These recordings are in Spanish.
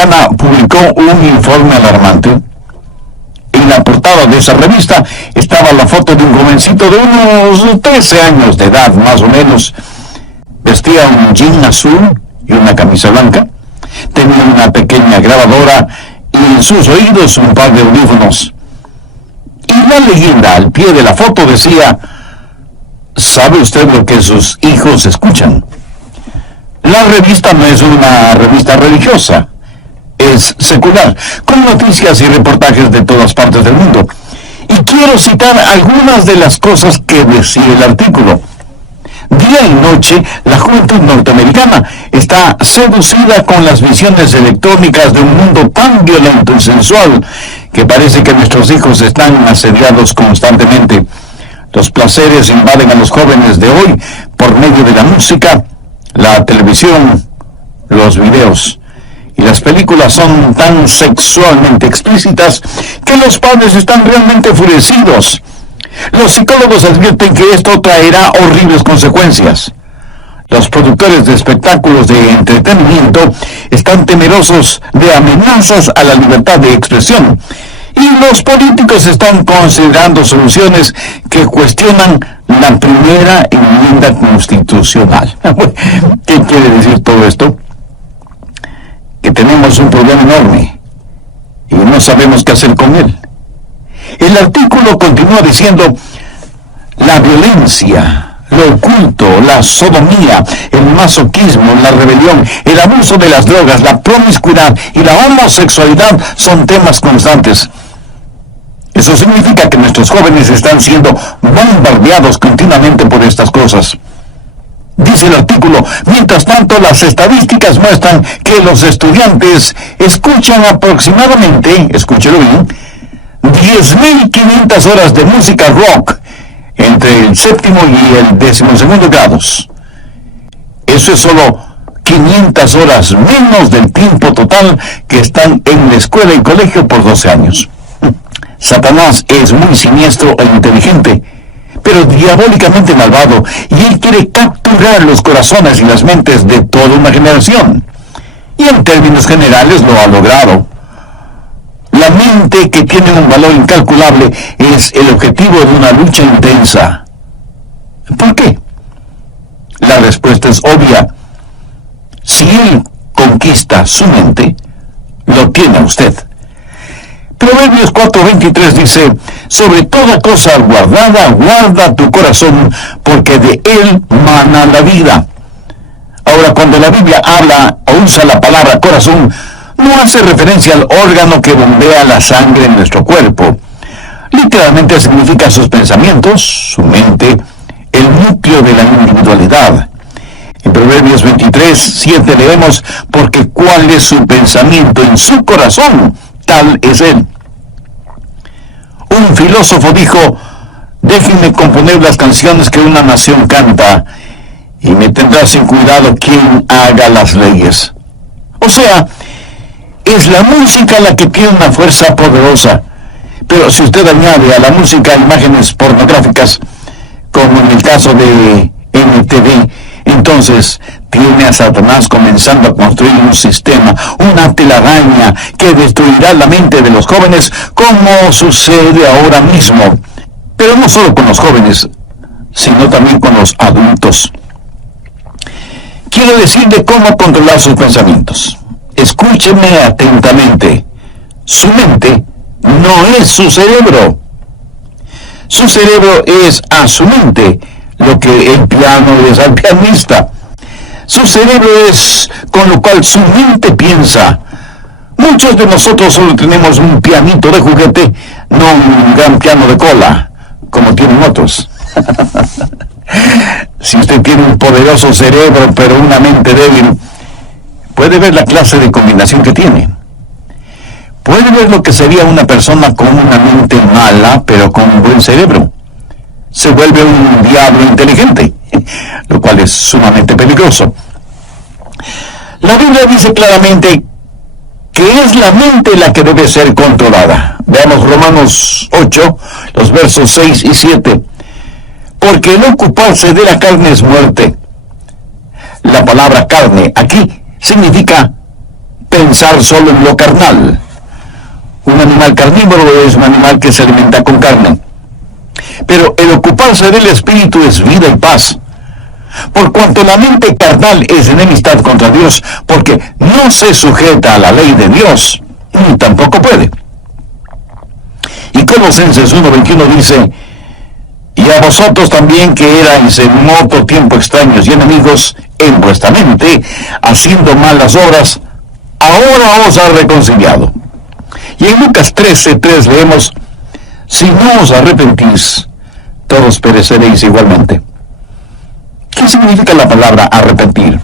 Norteamericana publicó un informe alarmante. En la portada de esa revista estaba la foto de un jovencito de unos 13 años de edad, más o menos. Vestía un jean azul y una camisa blanca. Tenía una pequeña grabadora y en sus oídos un par de audífonos. Y la leyenda al pie de la foto decía: ¿sabe usted lo que sus hijos escuchan? La revista no es una revista religiosa, es secular, con noticias y reportajes de todas partes del mundo. Y quiero citar algunas de las cosas que decía el artículo. Día y noche, la juventud norteamericana está seducida con las visiones electrónicas de un mundo tan violento y sensual que parece que nuestros hijos están asediados constantemente. Los placeres invaden a los jóvenes de hoy por medio de la música, la televisión, los videos. Y las películas son tan sexualmente explícitas que los padres están realmente enfurecidos. Los psicólogos advierten que esto traerá horribles consecuencias. Los productores de espectáculos de entretenimiento están temerosos de amenazas a la libertad de expresión. Y los políticos están considerando soluciones que cuestionan la primera enmienda constitucional. ¿Qué quiere decir todo esto? Que tenemos un problema enorme y no sabemos qué hacer con él. El artículo continúa diciendo: la violencia, lo oculto, la sodomía, el masoquismo, la rebelión, el abuso de las drogas, la promiscuidad y la homosexualidad son temas constantes. Eso significa que nuestros jóvenes están siendo bombardeados continuamente por estas cosas. Dice el artículo: mientras tanto, las estadísticas muestran que los estudiantes escuchan aproximadamente, escúchelo bien, 10.500 horas de música rock entre el 7º y el 12º grados. Eso es solo 500 horas menos del tiempo total que están en la escuela y colegio por 12 años. Satanás es muy siniestro e inteligente, pero diabólicamente malvado, y él quiere capturar los corazones y las mentes de toda una generación. Y en términos generales lo ha logrado. La mente, que tiene un valor incalculable, es el objetivo de una lucha intensa. ¿Por qué? La respuesta es obvia. Si él conquista su mente, lo tiene a usted. Proverbios 4:23 dice: sobre toda cosa guardada, guarda tu corazón, porque de él mana la vida. Ahora, cuando la Biblia habla o usa la palabra corazón, no hace referencia al órgano que bombea la sangre en nuestro cuerpo. Literalmente significa sus pensamientos, su mente, el núcleo de la individualidad. En Proverbios 23:7 leemos: porque cuál es su pensamiento en su corazón, tal es él. Un filósofo dijo: déjenme componer las canciones que una nación canta, y me tendrá sin cuidado quien haga las leyes. O sea, es la música la que tiene una fuerza poderosa. Pero si usted añade a la música imágenes pornográficas, como en el caso de MTV, entonces tiene a Satanás comenzando a construir un sistema, una telaraña que destruirá la mente de los jóvenes, como sucede ahora mismo. Pero no solo con los jóvenes, sino también con los adultos. Quiero decirle cómo controlar sus pensamientos. Escúcheme atentamente. Su mente no es su cerebro. Su cerebro es a su mente lo que el piano es al pianista. Su cerebro es con lo cual su mente piensa. Muchos de nosotros solo tenemos un pianito de juguete, no un gran piano de cola, como tienen otros. Si usted tiene un poderoso cerebro, pero una mente débil, puede ver la clase de combinación que tiene. Puede ver lo que sería una persona con una mente mala, pero con un buen cerebro. Se vuelve un diablo inteligente, lo cual es sumamente peligroso. La Biblia dice claramente que es la mente la que debe ser controlada. Veamos Romanos 8, los versos 6 y 7. Porque el ocuparse de la carne es muerte. La palabra carne aquí significa pensar solo en lo carnal. Un animal carnívoro es un animal que se alimenta con carne. Pero el ocuparse del espíritu es vida y paz. Por cuanto la mente carnal es enemistad contra Dios, porque no se sujeta a la ley de Dios, ni tampoco puede. Y Colosenses 1:21 dice: y a vosotros también, que erais en otro tiempo extraños y enemigos en vuestra mente, haciendo malas obras, ahora os ha reconciliado. Y en Lucas 13:3 leemos: si no os arrepentís, todos pereceréis igualmente. ¿Qué significa la palabra arrepentir?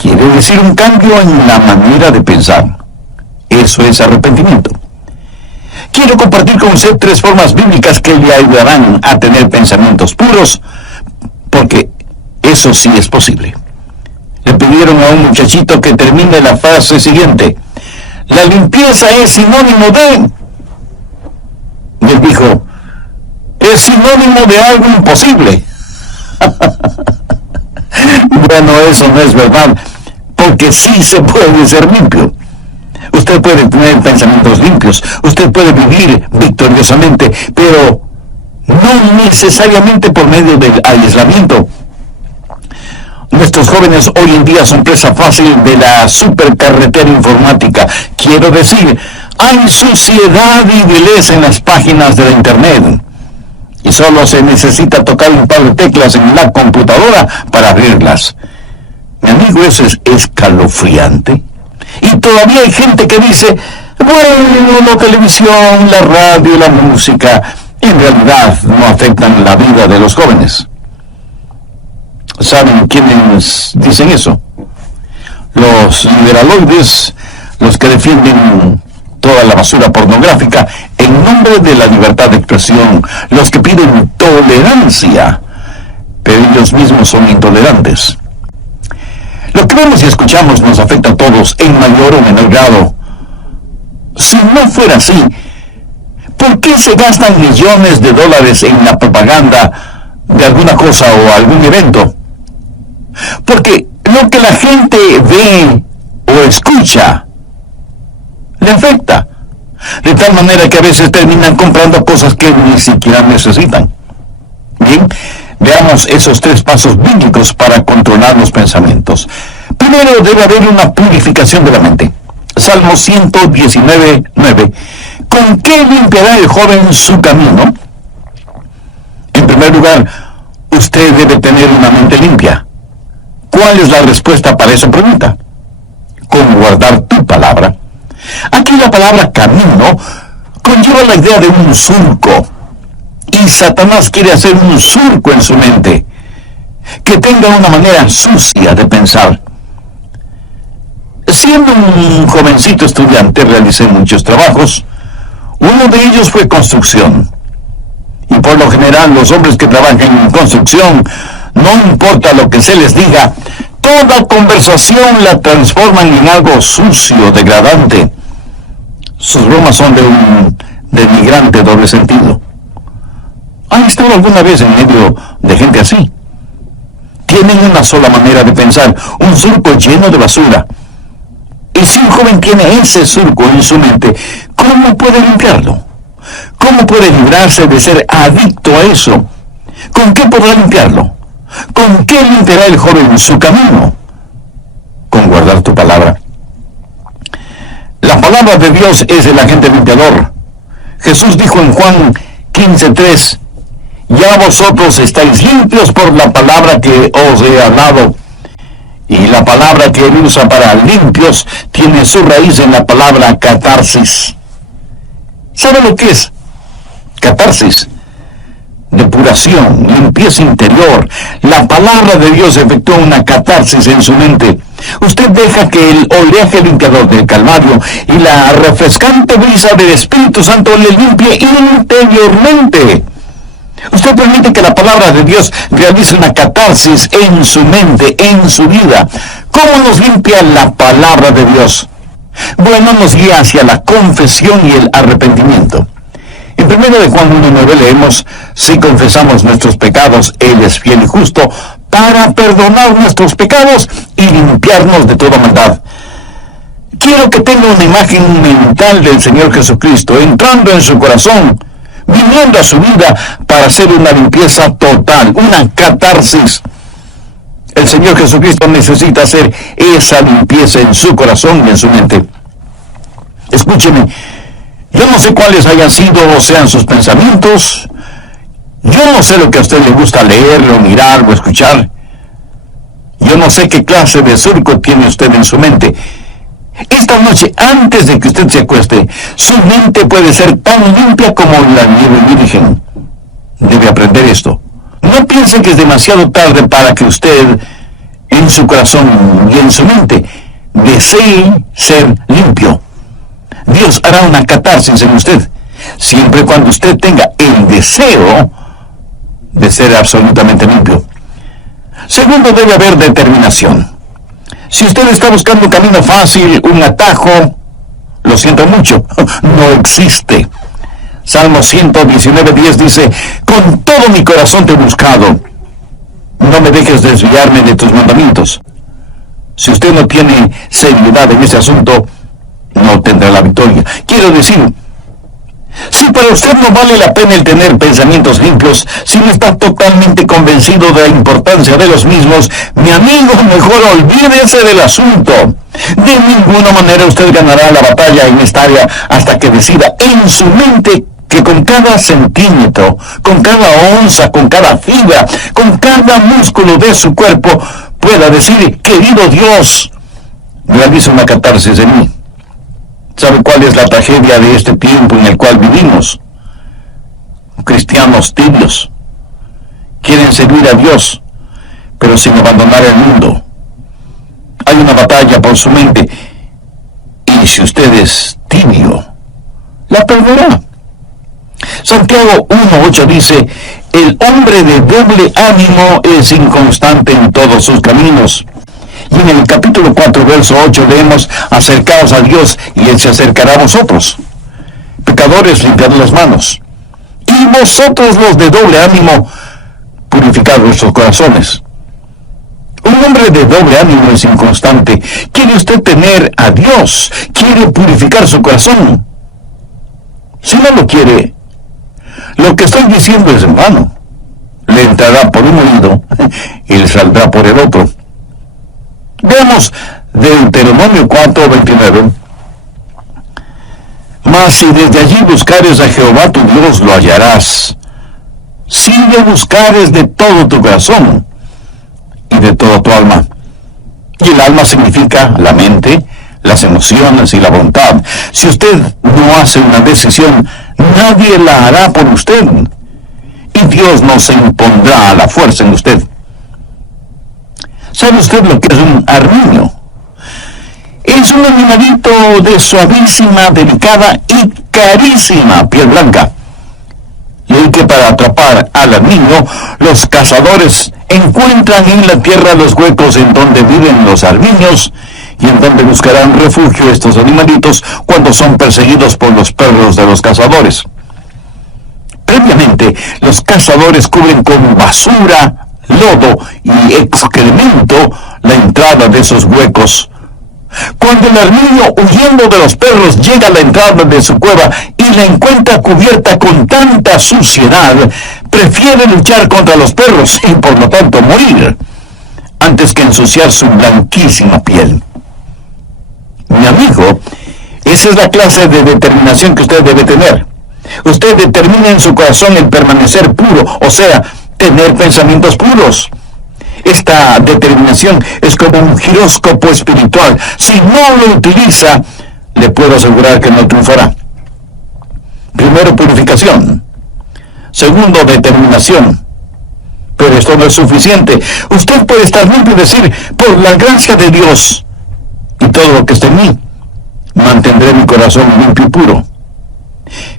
Quiere decir un cambio en la manera de pensar. Eso es arrepentimiento. Quiero compartir con usted 3 formas bíblicas que le ayudarán a tener pensamientos puros, porque eso sí es posible. Le pidieron a un muchachito que termine la frase siguiente: la limpieza es sinónimo de... Y él dijo: es sinónimo de algo imposible. Bueno, eso no es verdad, porque sí se puede ser limpio. Usted puede tener pensamientos limpios, usted puede vivir victoriosamente, pero no necesariamente por medio del aislamiento. Nuestros jóvenes hoy en día son presa fácil de la supercarretera informática. Quiero decir, hay suciedad y vileza en las páginas de la internet, y solo se necesita tocar un par de teclas en la computadora para abrirlas. Mi amigo, eso es escalofriante. Y todavía hay gente que dice: bueno, la televisión, la radio, la música, en realidad no afectan la vida de los jóvenes. ¿Saben quiénes dicen eso? Los liberaloides, los que defienden toda la basura pornográfica en nombre de la libertad de expresión, los que piden tolerancia, pero ellos mismos son intolerantes. Lo que vemos y escuchamos nos afecta a todos en mayor o menor grado. Si no fuera así, ¿por qué se gastan millones de dólares en la propaganda de alguna cosa o algún evento? Porque lo que la gente ve o escucha le afecta, de tal manera que a veces terminan comprando cosas que ni siquiera necesitan. Bien, veamos esos 3 pasos bíblicos para controlar los pensamientos. Primero, debe haber una purificación de la mente. Salmo 119:9. ¿Con qué limpiará el joven su camino? En primer lugar, usted debe tener una mente limpia. ¿Cuál es la respuesta para esa pregunta? Con guardar tu palabra. Aquí la palabra camino conlleva la idea de un surco. Y Satanás quiere hacer un surco en su mente, que tenga una manera sucia de pensar. Siendo un jovencito estudiante, realicé muchos trabajos. Uno de ellos fue construcción. Y por lo general, los hombres que trabajan en construcción, no importa lo que se les diga, toda conversación la transforman en algo sucio, degradante. Sus bromas son de un denigrante doble sentido. ¿Han estado alguna vez en medio de gente así? Tienen una sola manera de pensar, un surco lleno de basura. Y si un joven tiene ese surco en su mente, ¿cómo puede limpiarlo? ¿Cómo puede librarse de ser adicto a eso? ¿Con qué podrá limpiarlo? ¿Con qué limpiará el joven su camino? Con guardar tu palabra. La palabra de Dios es el agente limpiador. Jesús dijo en Juan 15:3: ya vosotros estáis limpios por la palabra que os he hablado. Y la palabra que él usa para limpios tiene su raíz en la palabra catarsis. ¿Sabe lo que es? Catarsis. Depuración, limpieza interior. La palabra de Dios efectúa una catarsis en su mente. Usted deja que el oleaje limpiador del Calvario y la refrescante brisa del Espíritu Santo le limpie interiormente. Usted permite que la palabra de Dios realice una catarsis en su mente, en su vida. ¿Cómo nos limpia la palabra de Dios? Bueno, nos guía hacia la confesión y el arrepentimiento. En 1 Juan 1:9 leemos: si confesamos nuestros pecados, Él es fiel y justo para perdonar nuestros pecados y limpiarnos de toda maldad. Quiero que tenga una imagen mental del Señor Jesucristo, entrando en su corazón, viniendo a su vida para hacer una limpieza total, una catarsis. El Señor Jesucristo necesita hacer esa limpieza en su corazón y en su mente. Escúcheme, yo no sé cuáles hayan sido o sean sus pensamientos. Yo no sé lo que a usted le gusta leer, o mirar o escuchar. Yo no sé qué clase de surco tiene usted en su mente. Esta noche, antes de que usted se acueste, su mente puede ser tan limpia como la nieve virgen. Debe aprender esto. No piense que es demasiado tarde para que usted, en su corazón y en su mente, desee ser limpio. Dios hará una catarsis en usted, siempre y cuando usted tenga el deseo de ser absolutamente limpio. Segundo, debe haber determinación. Si usted está buscando un camino fácil, un atajo, lo siento mucho, no existe. Salmo 119:10 dice: con todo mi corazón te he buscado, no me dejes desviarme de tus mandamientos. Si usted no tiene seriedad en ese asunto, no tendrá la victoria. Quiero decir, si para usted no vale la pena el tener pensamientos limpios, si no está totalmente convencido de la importancia de los mismos, mi amigo, mejor olvídese del asunto. De ninguna manera usted ganará la batalla en esta área hasta que decida en su mente que con cada centímetro, con cada onza, con cada fibra, con cada músculo de su cuerpo, pueda decir: querido Dios, realiza una catarsis en mí. ¿Sabe cuál es la tragedia de este tiempo en el cual vivimos? Cristianos tibios. Quieren servir a Dios, pero sin abandonar el mundo. Hay una batalla por su mente, y si usted es tibio, la perderá. Santiago 1:8 dice: el hombre de doble ánimo es inconstante en todos sus caminos. Y en el capítulo 4, verso 8 leemos: acercaos a Dios y Él se acercará a vosotros. Pecadores, limpiad las manos. Y vosotros los de doble ánimo, purificad vuestros corazones. Un hombre de doble ánimo es inconstante. ¿Quiere usted tener a Dios? ¿Quiere purificar su corazón? Si no lo quiere, lo que estoy diciendo es en vano. Le entrará por un oído y le saldrá por el otro. Veamos Deuteronomio 4:29. Mas si desde allí buscares a Jehová tu Dios, lo hallarás. Si le buscares de todo tu corazón y de toda tu alma. Y el alma significa la mente, las emociones y la voluntad. Si usted no hace una decisión, nadie la hará por usted. Y Dios no se impondrá a la fuerza en usted. ¿Sabe usted lo que es un armiño? Es un animalito de suavísima, delicada y carísima piel blanca. Y es que para atrapar al armiño, los cazadores encuentran en la tierra los huecos en donde viven los armiños y en donde buscarán refugio estos animalitos cuando son perseguidos por los perros de los cazadores. Previamente, los cazadores cubren con basura, lodo y excremento la entrada de esos huecos. Cuando el armiño, huyendo de los perros, llega a la entrada de su cueva y la encuentra cubierta con tanta suciedad, prefiere luchar contra los perros y por lo tanto morir, antes que ensuciar su blanquísima piel. Mi amigo, esa es la clase de determinación que usted debe tener. Usted determina en su corazón el permanecer puro, o sea, tener pensamientos puros. Esta determinación es como un giróscopo espiritual. Si no lo utiliza, le puedo asegurar que no triunfará. Primero, purificación. Segundo, determinación. Pero esto no es suficiente. Usted puede estar limpio y decir: por la gracia de Dios y todo lo que está en mí, mantendré mi corazón limpio y puro.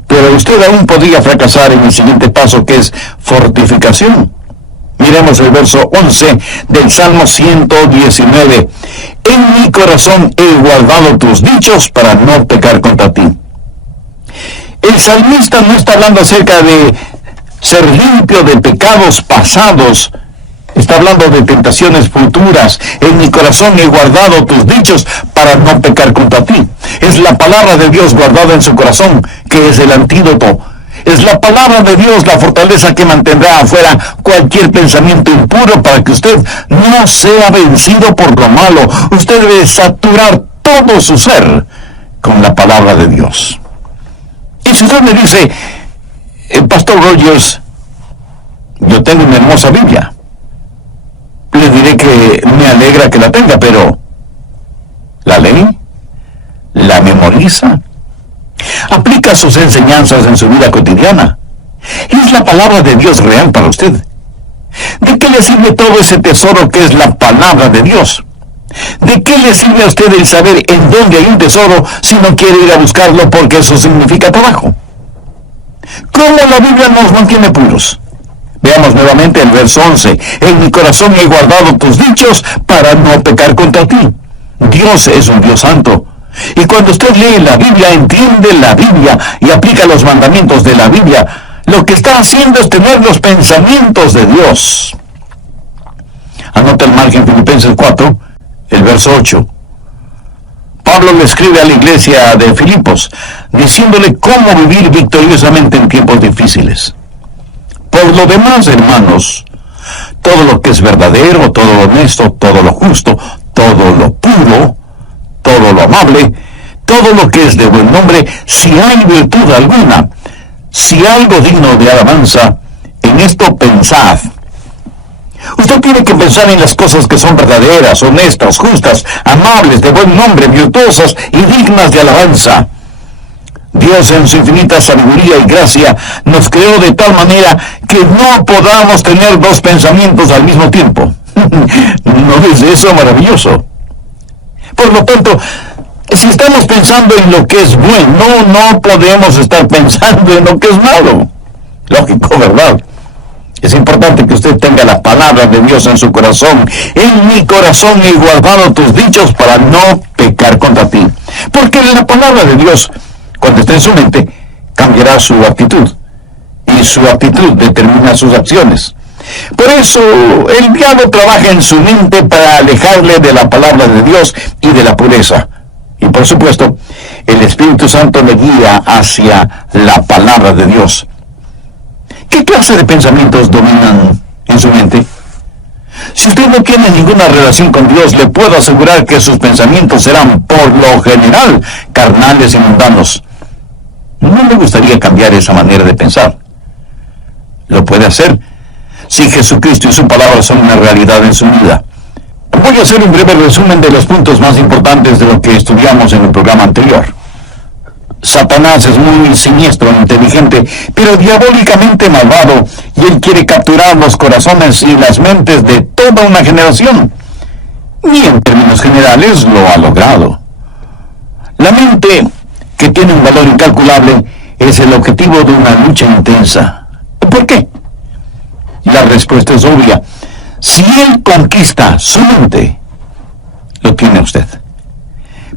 Pero usted aún podría fracasar en el siguiente paso, que es fortificación. Miremos el verso 11 del Salmo 119. En mi corazón he guardado tus dichos para no pecar contra ti. El salmista no está hablando acerca de ser limpio de pecados pasados Está hablando de tentaciones futuras. En mi corazón he guardado tus dichos para no pecar contra ti. Es la palabra de Dios guardada en su corazón, que es el antídoto. Es la palabra de Dios la fortaleza que mantendrá afuera cualquier pensamiento impuro para que usted no sea vencido por lo malo. Usted debe saturar todo su ser con la palabra de Dios. Y si usted me dice, Pastor Rogers, yo tengo una hermosa Biblia, le diré que me alegra que la tenga, pero ¿la lee? ¿La memoriza? ¿Aplica sus enseñanzas en su vida cotidiana? ¿Es la palabra de Dios real para usted? ¿De qué le sirve todo ese tesoro que es la palabra de Dios? ¿De qué le sirve a usted el saber en dónde hay un tesoro si no quiere ir a buscarlo porque eso significa trabajo? ¿Cómo la Biblia nos mantiene puros? Veamos nuevamente el verso 11. En mi corazón he guardado tus dichos para no pecar contra ti. Dios es un Dios santo. Y cuando usted lee la Biblia, entiende la Biblia y aplica los mandamientos de la Biblia, lo que está haciendo es tener los pensamientos de Dios. Anota el margen Filipenses 4, el verso 8. Pablo le escribe a la iglesia de Filipos, diciéndole cómo vivir victoriosamente en tiempos difíciles. Por lo demás, hermanos, todo lo que es verdadero, todo lo honesto, todo lo justo, todo lo puro, todo lo amable, todo lo que es de buen nombre, si hay virtud alguna, si algo digno de alabanza, en esto pensad. Usted tiene que pensar en las cosas que son verdaderas, honestas, justas, amables, de buen nombre, virtuosas y dignas de alabanza. Dios en su infinita sabiduría y gracia nos creó de tal manera que no podamos tener dos pensamientos al mismo tiempo. ¿No es eso maravilloso? Por lo tanto, si estamos pensando en lo que es bueno, no podemos estar pensando en lo que es malo. Lógico, ¿verdad? Es importante que usted tenga la palabra de Dios en su corazón. En mi corazón he guardado tus dichos para no pecar contra ti. Porque la palabra de Dios, cuando esté en su mente, cambiará su actitud. Y su actitud determina sus acciones. Por eso, el diablo trabaja en su mente para alejarle de la palabra de Dios y de la pureza. Y por supuesto, el Espíritu Santo le guía hacia la palabra de Dios. ¿Qué clase de pensamientos dominan en su mente? Si usted no tiene ninguna relación con Dios, le puedo asegurar que sus pensamientos serán, por lo general, carnales y mundanos. No me gustaría cambiar esa manera de pensar. Lo puede hacer si Jesucristo y su palabra son una realidad en su vida. Voy a hacer un breve resumen de los puntos más importantes de lo que estudiamos en el programa anterior. Satanás es muy siniestro, inteligente, pero diabólicamente malvado, y él quiere capturar los corazones y las mentes de toda una generación. Y en términos generales lo ha logrado. La mente, que tiene un valor incalculable, es el objetivo de una lucha intensa. ¿Por qué? La respuesta es obvia. Si él conquista su mente, lo tiene usted.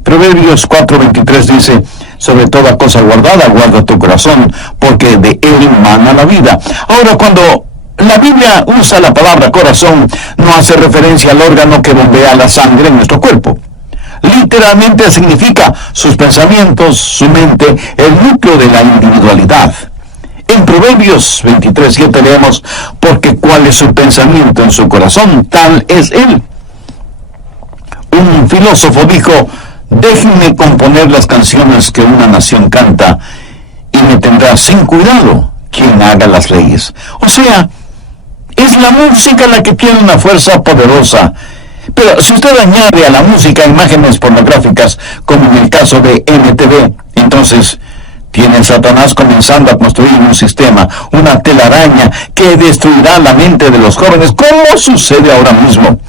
Proverbios 4:23 dice: sobre toda cosa guardada, guarda tu corazón, porque de él mana la vida. Ahora, cuando la Biblia usa la palabra corazón, no hace referencia al órgano que bombea la sangre en nuestro cuerpo. Literalmente significa sus pensamientos, su mente, el núcleo de la individualidad. En Proverbios 23:7 leemos: porque cuál es su pensamiento en su corazón, tal es él. Un filósofo dijo: déjenme componer las canciones que una nación canta, y me tendrá sin cuidado quien haga las leyes. O sea, es la música la que tiene una fuerza poderosa. Pero si usted añade a la música imágenes pornográficas, como en el caso de MTV, entonces tiene a Satanás comenzando a construir un sistema, una telaraña que destruirá la mente de los jóvenes, como sucede ahora mismo.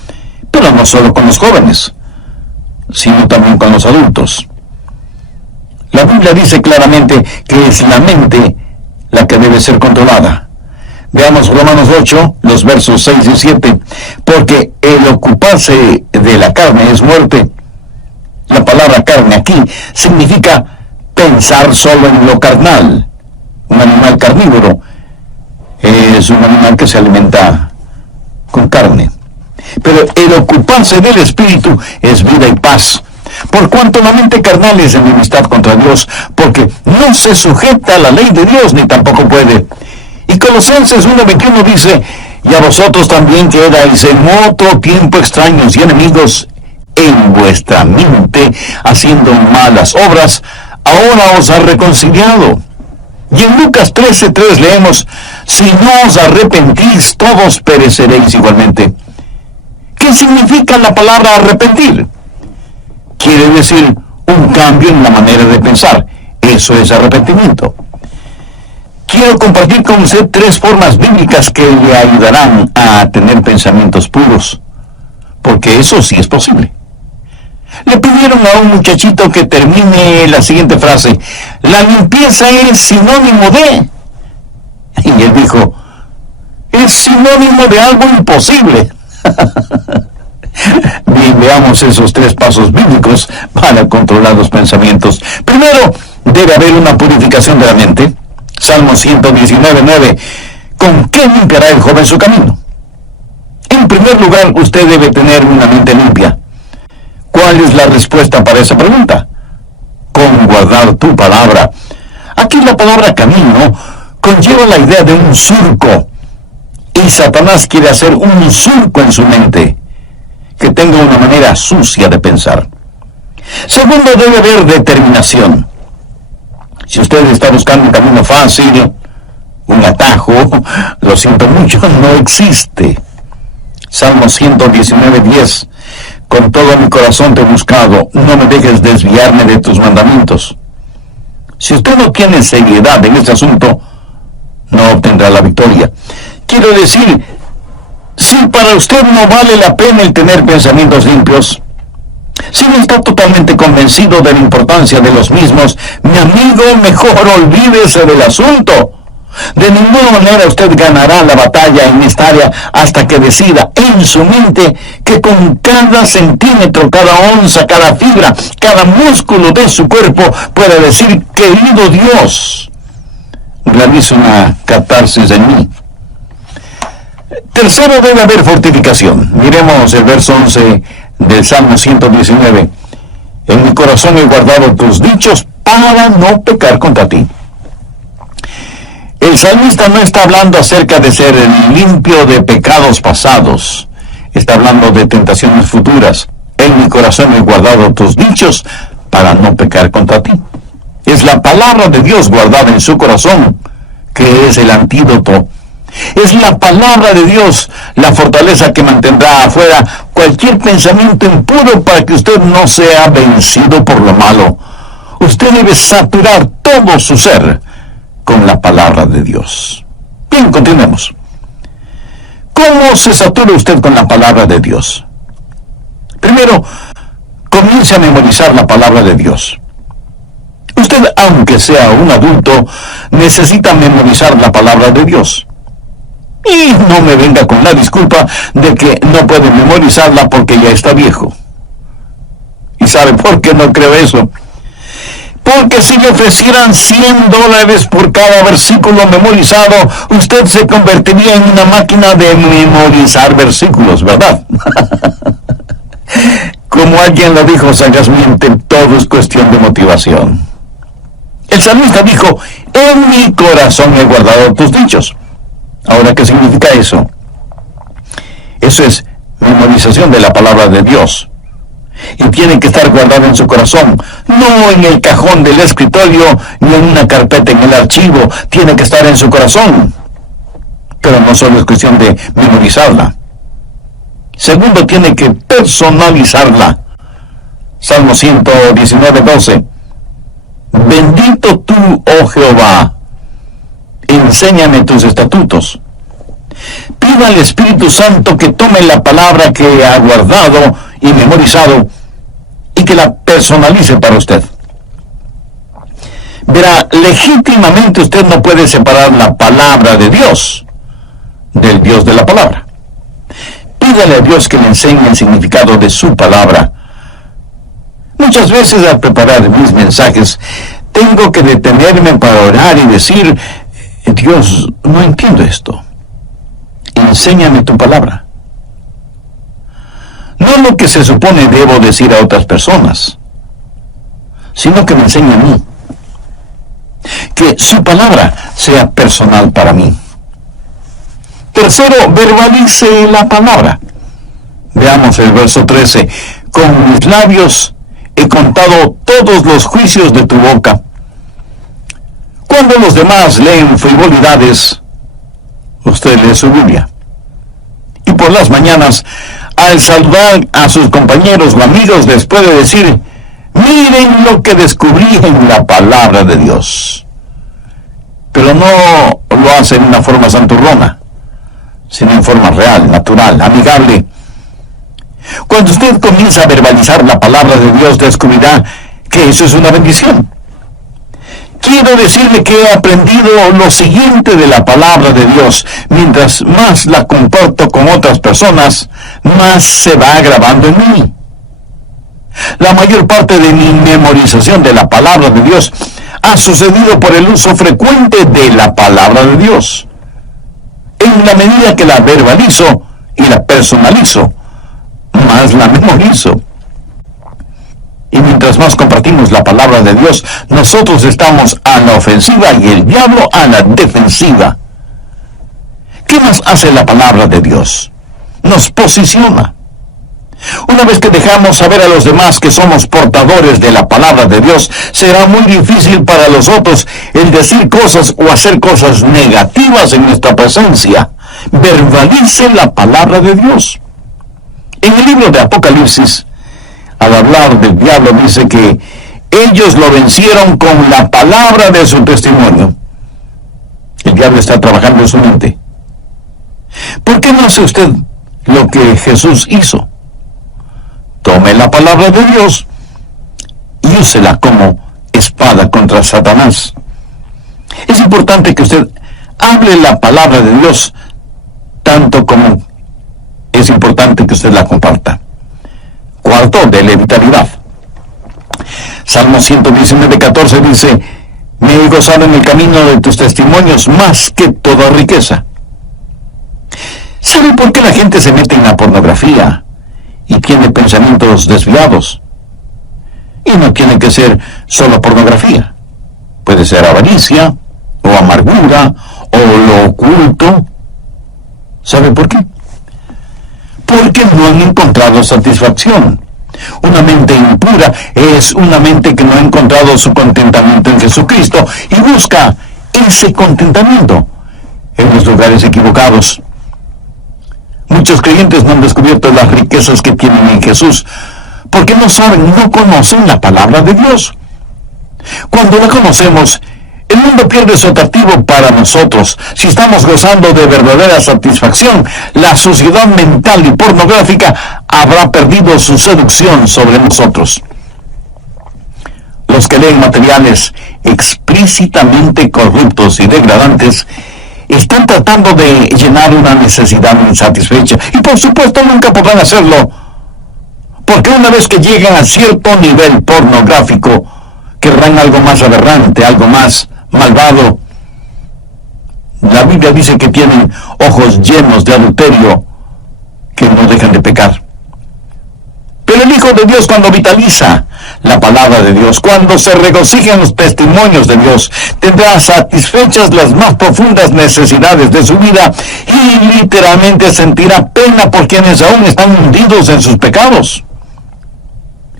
Pero no solo con los jóvenes, sino también con los adultos. La Biblia dice claramente que es la mente la que debe ser controlada. Veamos Romanos 8, los versos 6 y 7. Porque el ocuparse de la carne es muerte. La palabra carne aquí significa pensar solo en lo carnal. Un animal carnívoro es un animal que se alimenta con carne. Pero el ocuparse del Espíritu es vida y paz. Por cuanto la mente carnal es enemistad contra Dios, porque no se sujeta a la ley de Dios, ni tampoco puede. Y Colosenses 1:21 dice: y a vosotros también que erais en otro tiempo extraños y enemigos en vuestra mente, haciendo malas obras, ahora os ha reconciliado. Y en Lucas 13:3 leemos: si no os arrepentís, todos pereceréis igualmente. ¿Qué significa la palabra arrepentir? Quiere decir un cambio en la manera de pensar. Eso es arrepentimiento. Quiero compartir con usted 3 formas bíblicas que le ayudarán a tener pensamientos puros, porque eso sí es posible. Le pidieron a un muchachito que termine la siguiente frase: la limpieza es sinónimo de... Y él dijo: es sinónimo de algo imposible. Bien, veamos esos 3 pasos bíblicos para controlar los pensamientos. Primero, debe haber una purificación de la mente. Salmo 119:9. ¿Con qué limpiará el joven su camino? En primer lugar, usted debe tener una mente limpia. ¿Cuál es la respuesta para esa pregunta? Con guardar tu palabra. Aquí la palabra camino conlleva la idea de un surco. Y Satanás quiere hacer un surco en su mente, que tenga una manera sucia de pensar. Segundo, debe haber determinación. Si usted está buscando un camino fácil, un atajo, lo siento mucho, no existe. Salmo 119:10. Con todo mi corazón te he buscado, no me dejes desviarme de tus mandamientos. Si usted no tiene seriedad en este asunto, no obtendrá la victoria. Quiero decir, si para usted no vale la pena el tener pensamientos limpios, si no está totalmente convencido de la importancia de los mismos, mi amigo, mejor olvídese del asunto. De ninguna manera usted ganará la batalla en esta área hasta que decida en su mente que con cada centímetro, cada onza, cada fibra, cada músculo de su cuerpo pueda decir: querido Dios, realiza una catarsis en mí. Tercero, debe haber fortificación. Miremos el verso 11 del Salmo 119. En mi corazón he guardado tus dichos para no pecar contra ti. El salmista no está hablando acerca de ser limpio de pecados pasados. Está hablando de tentaciones futuras. En mi corazón he guardado tus dichos para no pecar contra ti. Es la palabra de Dios guardada en su corazón que es el antídoto. Es la palabra de Dios la fortaleza que mantendrá afuera cualquier pensamiento impuro para que usted no sea vencido por lo malo. Usted debe saturar todo su ser con la palabra de Dios. Bien, continuemos. ¿Cómo se satura usted con la palabra de Dios? Primero, comience a memorizar la palabra de Dios. Usted, aunque sea un adulto, necesita memorizar la palabra de Dios. Y no me venga con la disculpa de que no puede memorizarla porque ya está viejo. ¿Y sabe por qué no creo eso? Porque si le ofrecieran $100 por cada versículo memorizado, usted se convertiría en una máquina de memorizar versículos, ¿verdad? Como alguien lo dijo sagazmente, todo es cuestión de motivación. El salmista dijo: en mi corazón he guardado tus dichos. Ahora, ¿qué significa eso? Eso es memorización de la palabra de Dios. Y tiene que estar guardada en su corazón, no en el cajón del escritorio, ni en una carpeta en el archivo. Tiene que estar en su corazón. Pero no solo es cuestión de memorizarla. Segundo, tiene que personalizarla. Salmo 119:12. Bendito tú, oh Jehová, enséñame tus estatutos. Pida al Espíritu Santo que tome la palabra que ha guardado y memorizado y que la personalice para usted. Verá, legítimamente usted no puede separar la palabra de Dios del Dios de la palabra. Pídale a Dios que le enseñe el significado de su palabra. Muchas veces al preparar mis mensajes tengo que detenerme para orar y decir: Dios, no entiendo esto. Enséñame tu palabra. No lo que se supone debo decir a otras personas, sino que me enseña a mí. Que su palabra sea personal para mí. Tercero, verbalice la palabra. Veamos el verso 13. Con mis labios he contado todos los juicios de tu boca. Cuando los demás leen frivolidades, usted lee su Biblia. Y por las mañanas, al saludar a sus compañeros o amigos, les puede decir: miren lo que descubrí en la palabra de Dios. Pero no lo hace en una forma santurrona, sino en forma real, natural, amigable. Cuando usted comienza a verbalizar la palabra de Dios, descubrirá que eso es una bendición. Quiero decirle que he aprendido lo siguiente de la palabra de Dios. Mientras más la comparto con otras personas, más se va grabando en mí. La mayor parte de mi memorización de la palabra de Dios ha sucedido por el uso frecuente de la palabra de Dios. En la medida que la verbalizo y la personalizo, más la memorizo. Y mientras más compartimos la palabra de Dios, nosotros estamos a la ofensiva y el diablo a la defensiva. ¿Qué más hace la palabra de Dios? Nos posiciona. Una vez que dejamos saber a los demás que somos portadores de la palabra de Dios, será muy difícil para los otros el decir cosas o hacer cosas negativas en nuestra presencia. Verbalice la palabra de Dios. En el libro de Apocalipsis, al hablar del diablo, dice que ellos lo vencieron con la palabra de su testimonio. El diablo está trabajando en su mente. ¿Por qué no hace usted lo que Jesús hizo? Tome la palabra de Dios y úsela como espada contra Satanás. Es importante que usted hable la palabra de Dios tanto como es importante que usted la comparta. Cuarto, dele vitalidad. Salmo 119:14 dice: me he gozado en el camino de tus testimonios más que toda riqueza. ¿Sabe por qué la gente se mete en la pornografía y tiene pensamientos desviados? Y no tiene que ser solo pornografía. Puede ser avaricia, o amargura, o lo oculto. ¿Sabe por qué? Porque no han encontrado satisfacción. Una mente impura es una mente que no ha encontrado su contentamiento en Jesucristo y busca ese contentamiento en los lugares equivocados. Muchos creyentes no han descubierto las riquezas que tienen en Jesús porque no saben, no conocen la palabra de Dios. Cuando la conocemos, el mundo pierde su atractivo para nosotros. Si estamos gozando de verdadera satisfacción, la sociedad mental y pornográfica habrá perdido su seducción sobre nosotros. Los que leen materiales explícitamente corruptos y degradantes están tratando de llenar una necesidad insatisfecha. Y por supuesto nunca podrán hacerlo, porque una vez que llegan a cierto nivel pornográfico, querrán algo más aberrante, algo más malvado. La Biblia dice que tienen ojos llenos de adulterio, que no dejan de pecar. Pero el Hijo de Dios, cuando vitaliza la palabra de Dios, cuando se regocija en los testimonios de Dios, tendrá satisfechas las más profundas necesidades de su vida y literalmente sentirá pena por quienes aún están hundidos en sus pecados.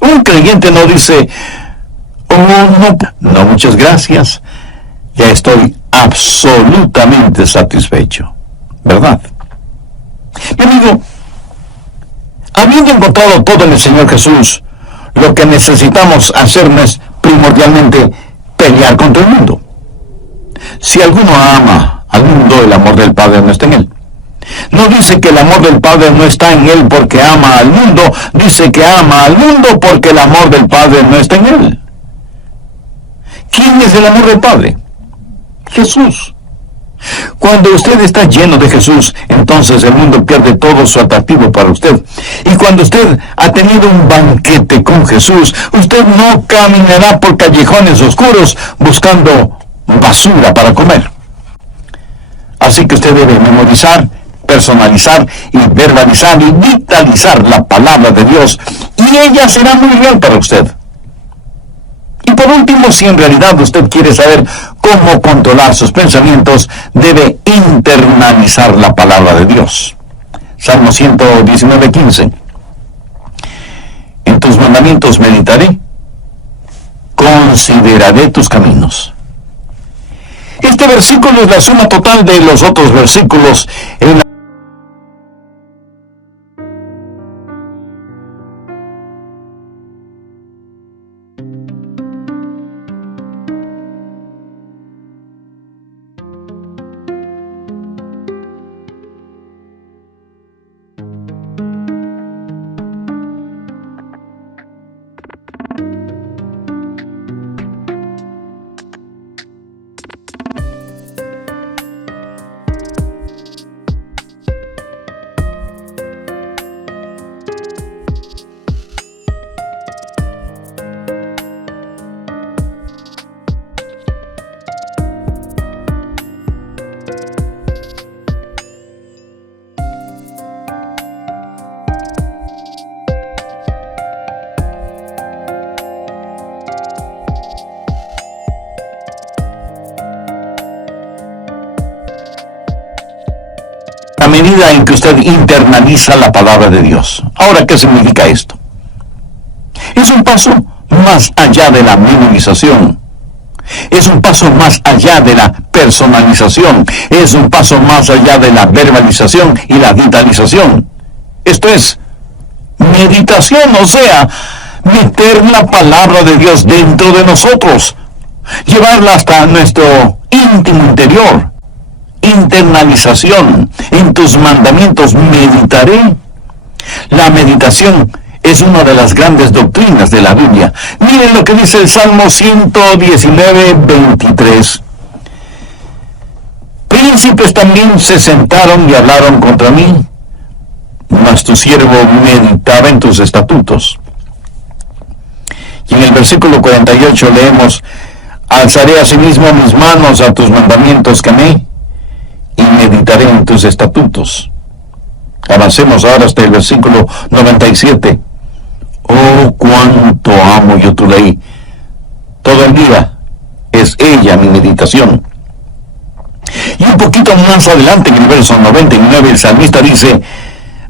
Un creyente no dice: oh, no, muchas gracias, ya estoy absolutamente satisfecho, ¿verdad? Mi amigo, habiendo encontrado todo en el Señor Jesús, lo que necesitamos hacer no es primordialmente pelear contra el mundo. Si alguno ama al mundo, el amor del Padre no está en él. No dice que el amor del Padre no está en él porque ama al mundo, dice que ama al mundo porque el amor del Padre no está en él. ¿Quién es el amor del Padre? Jesús. Cuando usted está lleno de Jesús, entonces el mundo pierde todo su atractivo para usted. Y cuando usted ha tenido un banquete con Jesús, usted no caminará por callejones oscuros buscando basura para comer. Así que usted debe memorizar, personalizar y verbalizar y vitalizar la palabra de Dios, y ella será muy real para usted. Y por último, si en realidad usted quiere saber cómo controlar sus pensamientos, debe internalizar la palabra de Dios. Salmo 119:15. En tus mandamientos meditaré, consideraré tus caminos. Este versículo es la suma total de los otros versículos en la medida en que usted internaliza la palabra de Dios. Ahora, ¿qué significa esto? Es un paso más allá de la memorización. Es un paso más allá de la personalización. Es un paso más allá de la verbalización y la vitalización. Esto es meditación, o sea, meter la palabra de Dios dentro de nosotros, llevarla hasta nuestro íntimo interior. Internalización. En tus mandamientos meditaré. La meditación es una de las grandes doctrinas de la Biblia. Miren lo que dice el Salmo 119:23. Príncipes también se sentaron y hablaron contra mí, mas tu siervo meditaba en tus estatutos. Y en el versículo 48 leemos: alzaré asimismo mis manos a tus mandamientos que amé, y meditaré en tus estatutos. Avancemos ahora hasta el versículo 97. Oh, cuánto amo yo tu ley. Todo el día es ella mi meditación. Y un poquito más adelante, en el verso 99, el salmista dice: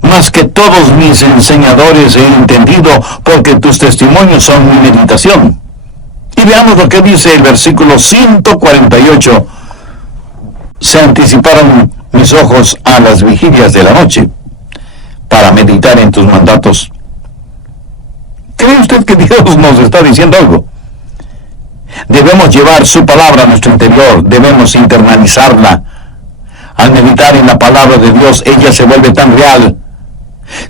más que todos mis enseñadores he entendido, porque tus testimonios son mi meditación. Y veamos lo que dice el versículo 148. Se anticiparon mis ojos a las vigilias de la noche, para meditar en tus mandatos. ¿Cree usted que Dios nos está diciendo algo? Debemos llevar su palabra a nuestro interior, debemos internalizarla. Al meditar en la palabra de Dios, ella se vuelve tan real,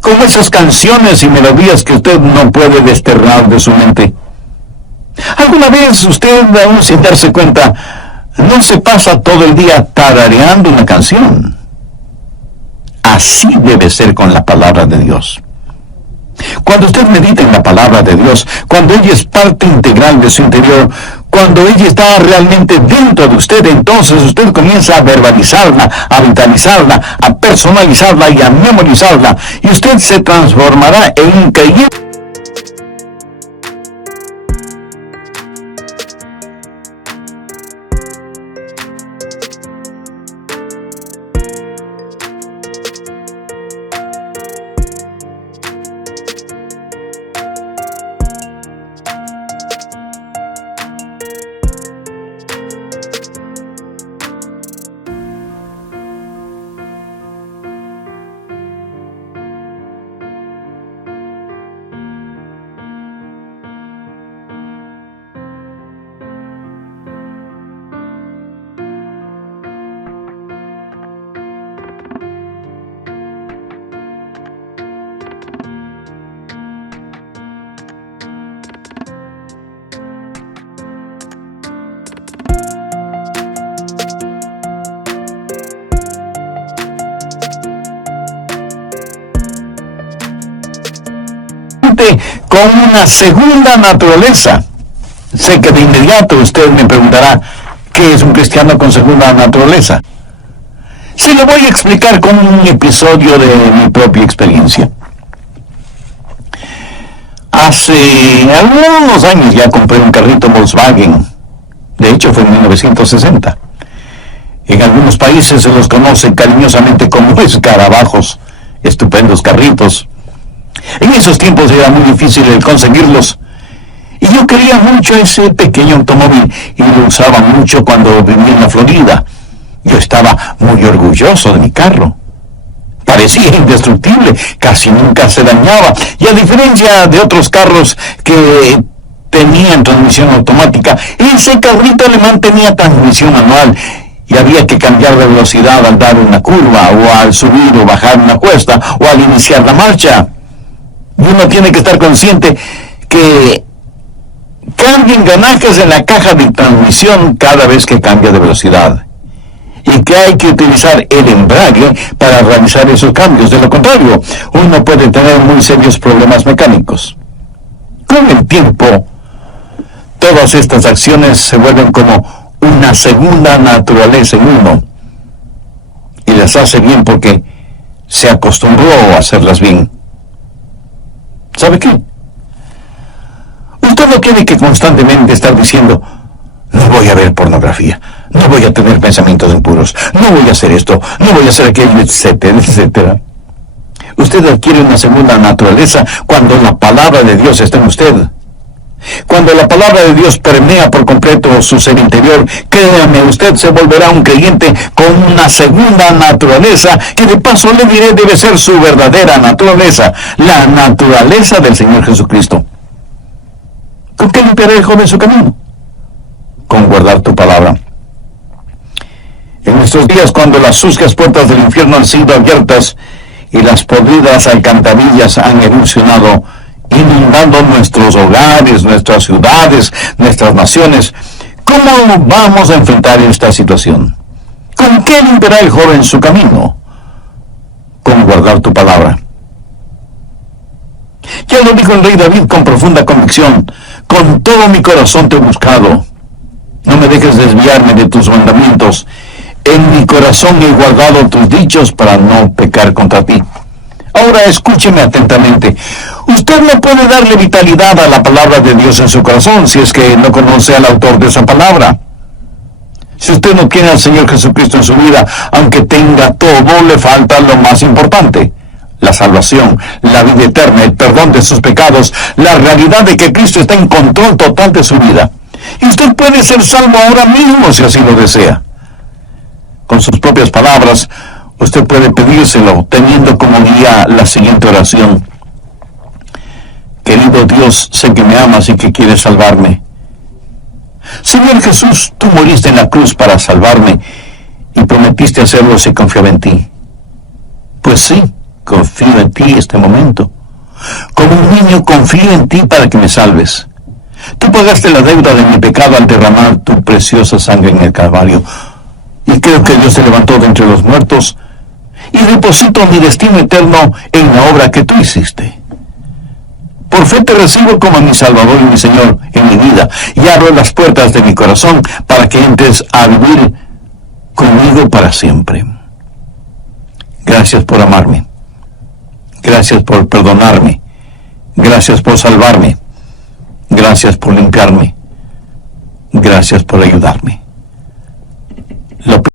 como esas canciones y melodías que usted no puede desterrar de su mente. ¿Alguna vez usted, aún sin darse cuenta, no se pasa todo el día tarareando una canción? Así debe ser con la palabra de Dios. Cuando usted medita en la palabra de Dios, cuando ella es parte integral de su interior, cuando ella está realmente dentro de usted, entonces usted comienza a verbalizarla, a vitalizarla, a personalizarla y a memorizarla, y usted se transformará en un creyente. Con una segunda naturaleza. Sé que de inmediato usted me preguntará: ¿qué es un cristiano con segunda naturaleza? Se lo voy a explicar con un episodio de mi propia experiencia. Hace algunos años ya compré un carrito Volkswagen. De hecho fue en 1960. En algunos países se los conoce cariñosamente como escarabajos. Estupendos carritos. En esos tiempos era muy difícil el conseguirlos. Y yo quería mucho ese pequeño automóvil y lo usaba mucho cuando vivía en la Florida. Yo estaba muy orgulloso de mi carro. Parecía indestructible, casi nunca se dañaba. Y a diferencia de otros carros que tenían transmisión automática, ese carrito alemán tenía transmisión manual. Y había que cambiar de velocidad al dar una curva, o al subir o bajar una cuesta, o al iniciar la marcha. Y uno tiene que estar consciente que cambia engranajes en la caja de transmisión cada vez que cambia de velocidad. Y que hay que utilizar el embrague para realizar esos cambios. De lo contrario, uno puede tener muy serios problemas mecánicos. Con el tiempo, todas estas acciones se vuelven como una segunda naturaleza en uno. Y las hace bien porque se acostumbró a hacerlas bien. ¿Sabe qué? Usted no tiene que constantemente estar diciendo: no voy a ver pornografía, no voy a tener pensamientos impuros, no voy a hacer esto, no voy a hacer aquello, etcétera, etcétera. Usted adquiere una segunda naturaleza cuando la palabra de Dios está en usted. Cuando la palabra de Dios permea por completo su ser interior, créame, usted se volverá un creyente con una segunda naturaleza, que de paso le diré debe ser su verdadera naturaleza, la naturaleza del Señor Jesucristo. ¿Con qué limpiará el joven su camino? Con guardar tu palabra. En nuestros días, cuando las sucias puertas del infierno han sido abiertas y las podridas alcantarillas han erupcionado, inundando nuestros hogares, nuestras ciudades, nuestras naciones, ¿cómo vamos a enfrentar esta situación? ¿Con qué limpiará el joven su camino? Con guardar tu palabra. Ya lo dijo el rey David con profunda convicción: con todo mi corazón te he buscado. No me dejes desviarme de tus mandamientos. En mi corazón he guardado tus dichos para no pecar contra ti. Ahora escúcheme atentamente. Usted no puede darle vitalidad a la palabra de Dios en su corazón si es que no conoce al autor de esa palabra. Si usted no tiene al Señor Jesucristo en su vida, aunque tenga todo, le falta lo más importante: la salvación, la vida eterna, el perdón de sus pecados, la realidad de que Cristo está en control total de su vida. Y usted puede ser salvo ahora mismo si así lo desea. Con sus propias palabras, usted puede pedírselo teniendo como guía la siguiente oración: querido Dios, sé que me amas y que quieres salvarme. Señor Jesús, tú moriste en la cruz para salvarme y prometiste hacerlo si confiaba en ti. Pues sí, confío en ti este momento. Como un niño confío en ti para que me salves. Tú pagaste la deuda de mi pecado al derramar tu preciosa sangre en el Calvario. Y creo que Dios te levantó de entre los muertos y deposito mi destino eterno en la obra que tú hiciste. Por fe te recibo como mi Salvador y mi Señor en mi vida, y abro las puertas de mi corazón para que entres a vivir conmigo para siempre. Gracias por amarme. Gracias por perdonarme. Gracias por salvarme. Gracias por limpiarme. Gracias por ayudarme.